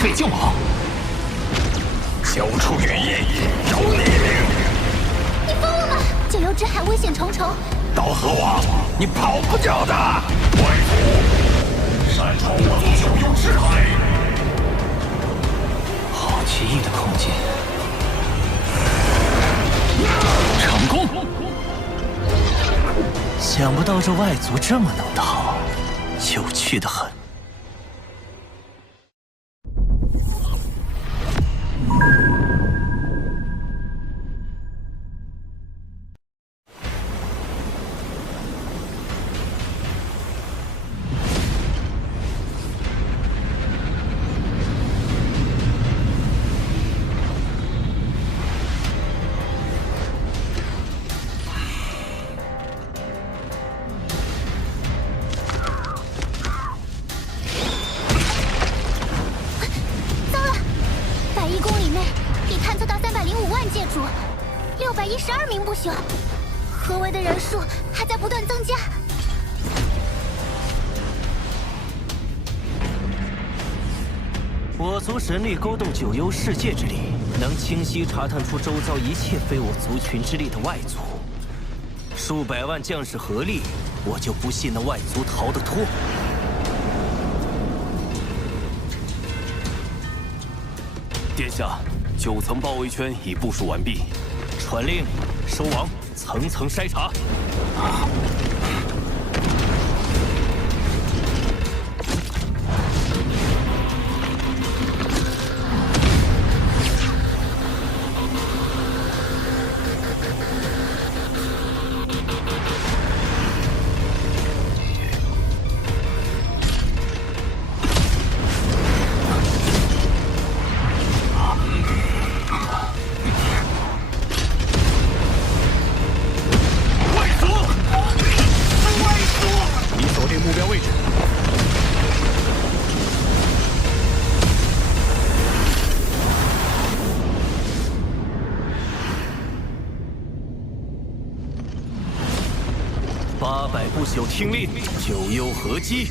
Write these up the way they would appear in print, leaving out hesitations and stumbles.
废靖王，交出羽翼，饶你命！你疯了吗？九幽之海危险重重，到河王，你跑不掉的！外族擅闯我族九幽之海，好奇异的空间。成功！想不到这外族这么能逃，有趣的很。612名不朽，合围的人数还在不断增加。我族神力勾动九幽世界之力，能清晰查探出周遭一切非我族群之力的外族。数百万将士合力，我就不信那外族逃得脱。殿下，9层包围圈已部署完毕。 传令，收网，层层筛查。800不朽听令，九幽合击。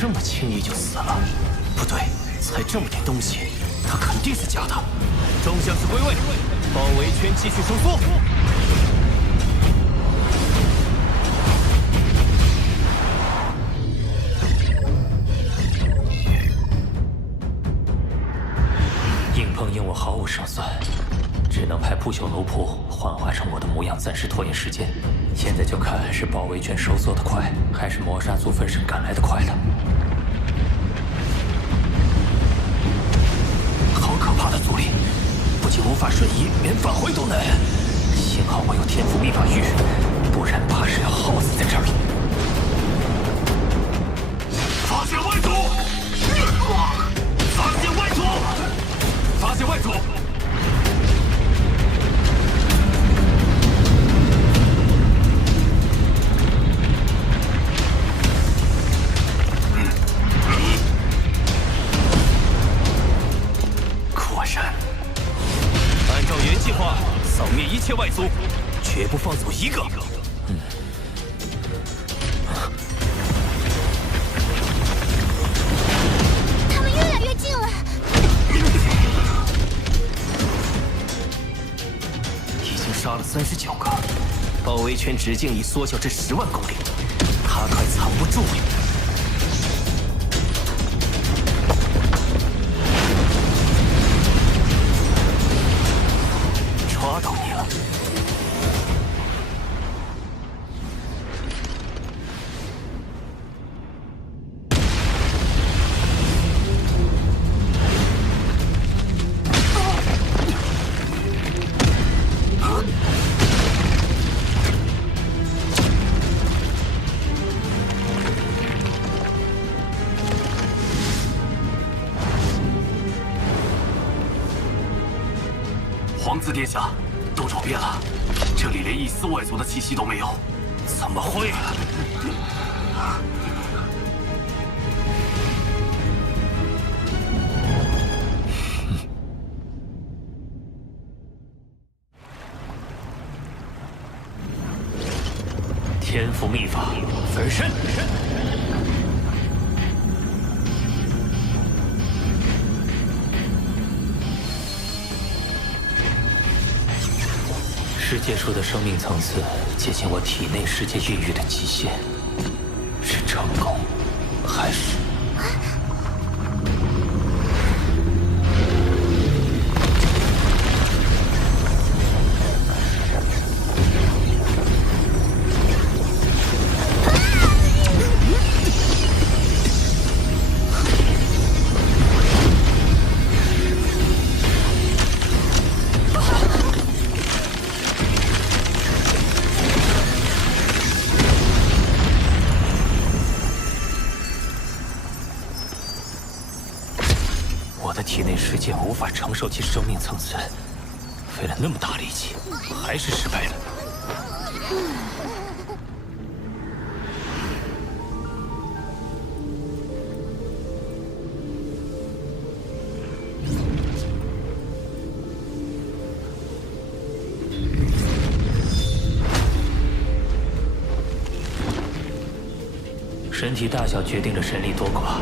这么轻易就死了？不对，才这么点东西，他肯定是假的。众将士归位，包围圈继续收缩。硬碰硬，我毫无胜算，只能派不朽楼仆幻化成我的模样，暂时拖延时间。现在就看是包围圈收缩的快，还是魔杀族分身赶来的快了。好可怕的阻力，不仅无法瞬移，连返回都难。幸好我有天赋秘法玉，不然怕是要耗死在这里。发现外族！发现外族！发现外族！果然，按照原计划，扫灭一切外族，绝不放走一个。他们越来越近了。已经杀了39个，包围圈直径已缩小至10万公里，他快藏不住了。抓到你了！皇子殿下，都找遍了，这里连一丝外族的气息都没有。怎么会？天赋秘法，分身。世界树的生命层次接近我体内世界孕育的极限，是成功，还是？体内世界无法承受其生命层次，费了那么大力气，还是失败了。身体大小决定着神力多寡。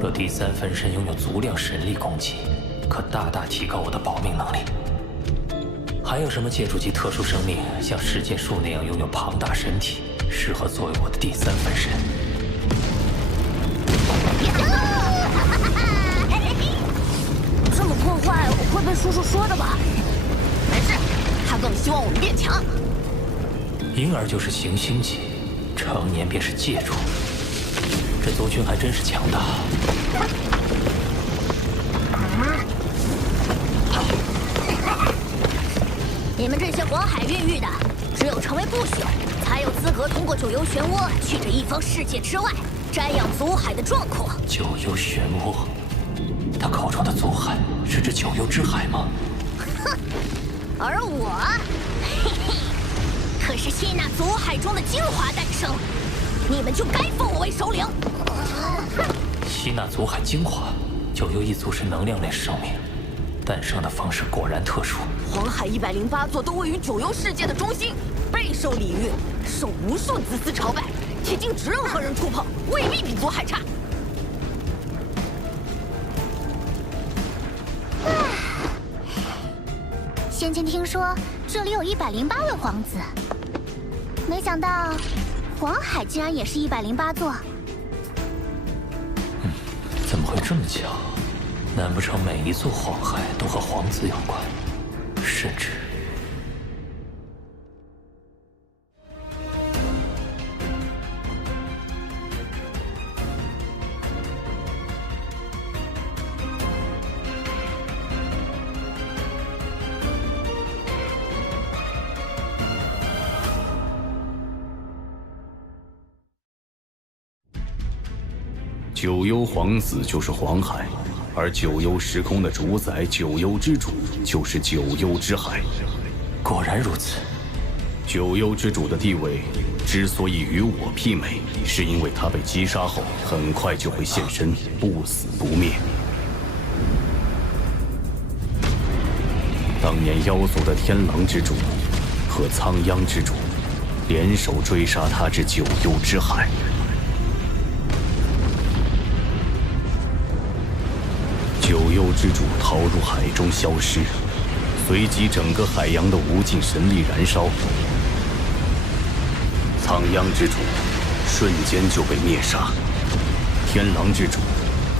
若第三分身拥有足量神力攻击，可大大提高我的保命能力。还有什么借助其特殊生命，像世界树那样拥有庞大身体，适合作为我的第三分身？这么破坏会被叔叔说的吧？没事，他更希望我们变强。婴儿就是行星级，成年便是界主。这族群还真是强大。你们这些黄海孕育的，只有成为不朽，才有资格通过九幽漩涡去这一方世界之外，瞻仰祖海的壮阔。九幽漩涡，他口中的祖海是指九幽之海吗？哼，而我，嘿嘿，可是吸纳祖海中的精华诞生，你们就该封我为首领。吸纳祖海精华，九幽一族是能量类生命，诞生的方式果然特殊。黄海108座都位于九幽世界的中心，备受礼遇，受无数子嗣朝拜，且禁止任何人触碰，未必比祖海差。先前听说这里有108位皇子，没想到黄海竟然也是108座。怎么会这么巧？难不成每一座黄海都和皇子有关？甚至……九幽皇子就是黄海，而九幽时空的主宰九幽之主就是九幽之海。果然如此。九幽之主的地位之所以与我媲美，是因为他被击杀后很快就会现身，不死不灭。当年妖族的天狼之主和苍央之主联手追杀他至九幽之海。九幽之主逃入海中消失，随即整个海洋的无尽神力燃烧，苍央之主瞬间就被灭杀，天狼之主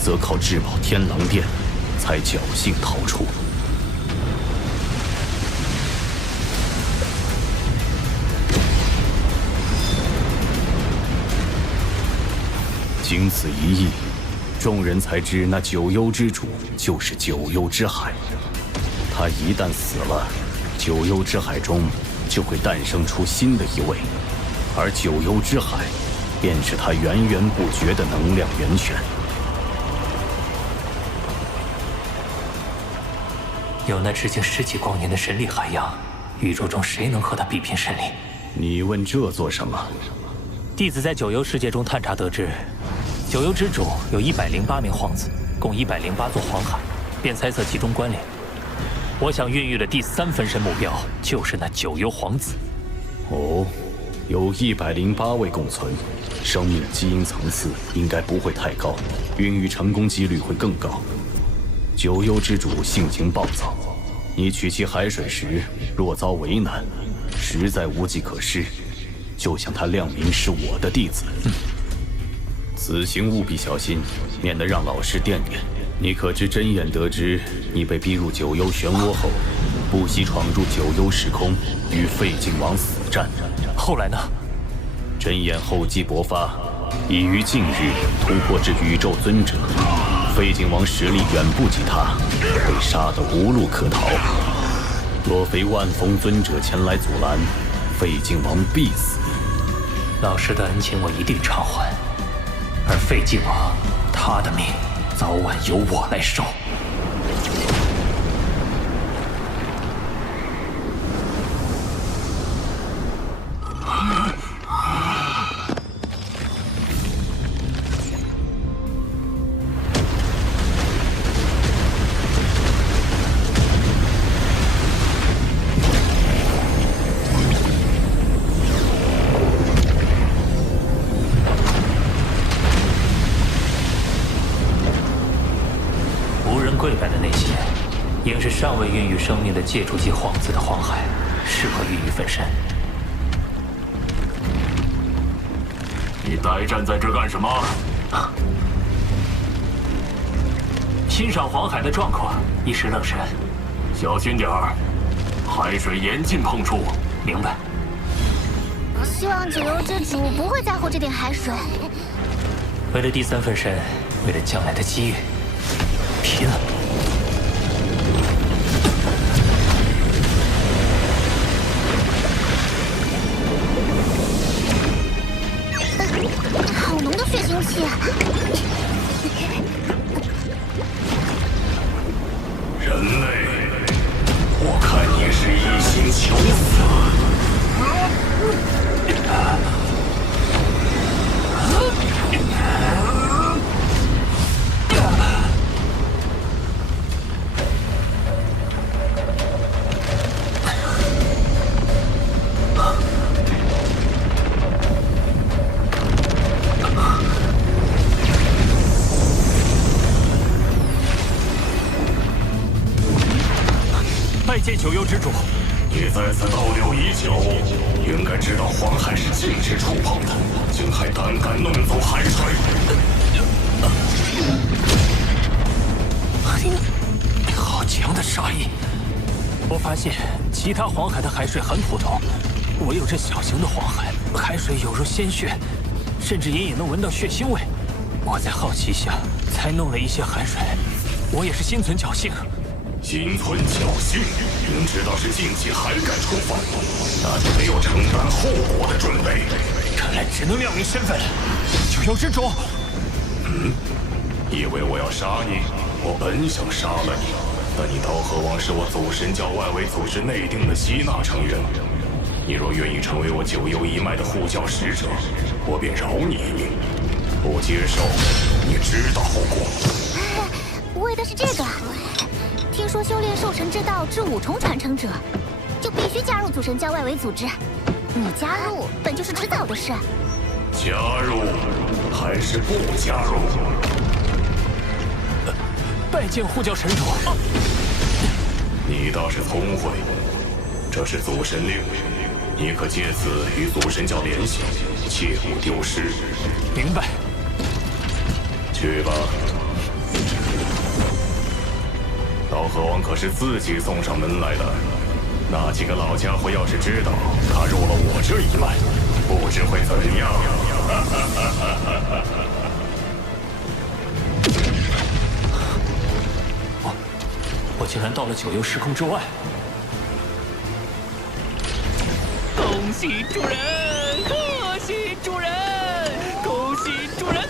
则靠至宝天狼殿才侥幸逃出。经此一役，众人才知那九幽之主就是九幽之海。他一旦死了，九幽之海中就会诞生出新的一位，而九幽之海便是他源源不绝的能量源泉。有那直径10几光年的神力海洋，宇宙中谁能和他比拼神力？你问这做什么？弟子在九幽世界中探查得知，九幽之主有108名皇子，共108座黄海，便猜测其中关联。我想孕育的第3分身目标就是那九幽皇子。哦，有108位共存，生命基因层次应该不会太高，孕育成功几率会更高。九幽之主性情暴躁，你取其海水时若遭为难，实在无计可施，就向他亮明是我的弟子。此行务必小心，免得让老师惦念。你可知真眼得知你被逼入九幽漩涡后，不惜闯入九幽时空，与废晋王死战。后来呢？真眼厚积薄发，已于近日突破至宇宙尊者。废晋王实力远不及他，被杀得无路可逃。若非万峰尊者前来阻拦，废晋王必死。老师的恩情我一定偿还，而废晋王，他的命早晚由我来受。跪拜的那些，应是尚未孕育生命的借助级皇子的黄海，适合孕育分身。你呆站在这干什么？欣赏黄海的壮阔，一时愣神。小心点儿，海水严禁碰触。明白。希望九幽之主不会在乎这点海水。为了第3分身，为了将来的机遇，拼了！好浓的血腥气！人类，我看你是一心求死。拜见九幽之主。你在此逗留已久，应该知道黄海是禁止触碰的，竟还胆敢弄走海水！好强的杀意！我发现其他黄海的海水很普通，唯有这小型的黄海，海水有如鲜血，甚至隐隐能闻到血腥味。我在好奇下才弄了一些海水，我也是心存侥幸。心存侥幸，明知道是禁忌还敢触犯，那就没有承担后果的准备。看来只能亮明身份了。九幽之主，以为我要杀你？我本想杀了你，但你刀河王是我祖神教外围组织内定的吸纳成员。你若愿意成为我九幽一脉的护教使者，我便饶你一命；不接受，你知道后果。为的是这个。听说修炼兽神之道之5重传承者，就必须加入祖神教外围组织。你加入本就是迟早的事。加入还是不加入？拜见护教神主。你倒是聪慧，这是祖神令，你可借此与祖神教联系，切勿丢失。明白。去吧。刀河王可是自己送上门来的，那几个老家伙要是知道他入了我这一脉，不知会怎样。我竟然到了九幽时空之外！恭喜主人，贺喜主人，恭喜主人！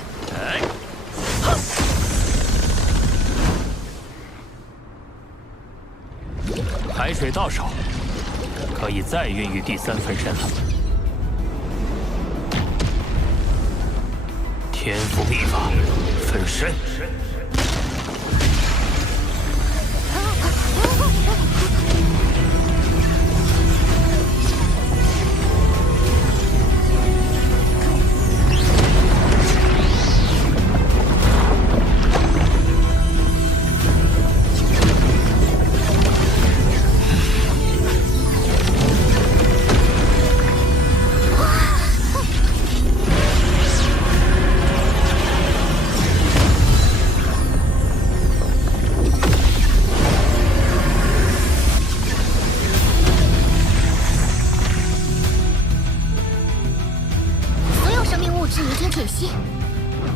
水到手，可以再孕育第3分身了。天赋秘法，分身。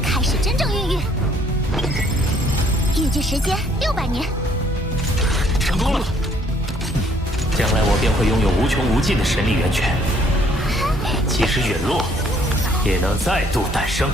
开始真正孕育，预计时间600年。成功了！将来我便会拥有无穷无尽的神力源泉，即使陨落，也能再度诞生。